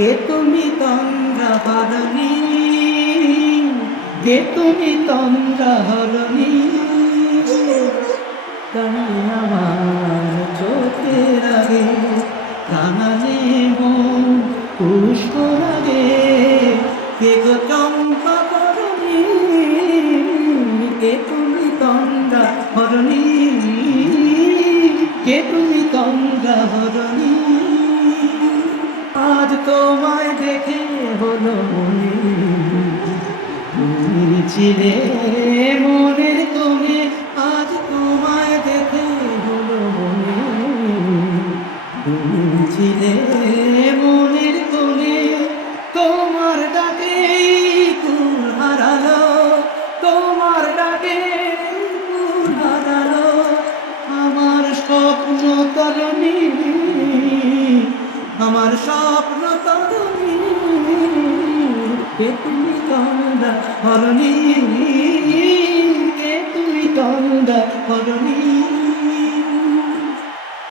কে তুমি তন্দ্রা হরণী, কে তুমি তন্দ্রা হরণী, তুমি আমার চোখের আগে কানালে মন পুষ্প লাগে। কে গো চম্পা হরণী, কে তুমি তন্দ্রা হরণী, কে তুমি তন্দ্রা হরণী। আজ তোমায় দেখে হলো মনে, তুমি ছিলে মনের কোণে। আজ তোমায় দেখে হলো মনে, তুমি ছিলে মনের কোণে। তোমার ডাকে কুল হারালো, তোমার ডাকে কুল হারালো আমার স্বপ্ন তরণী, আমার স্বপ্ন তরণী। কে তুমি তন্দ্রা হরণী।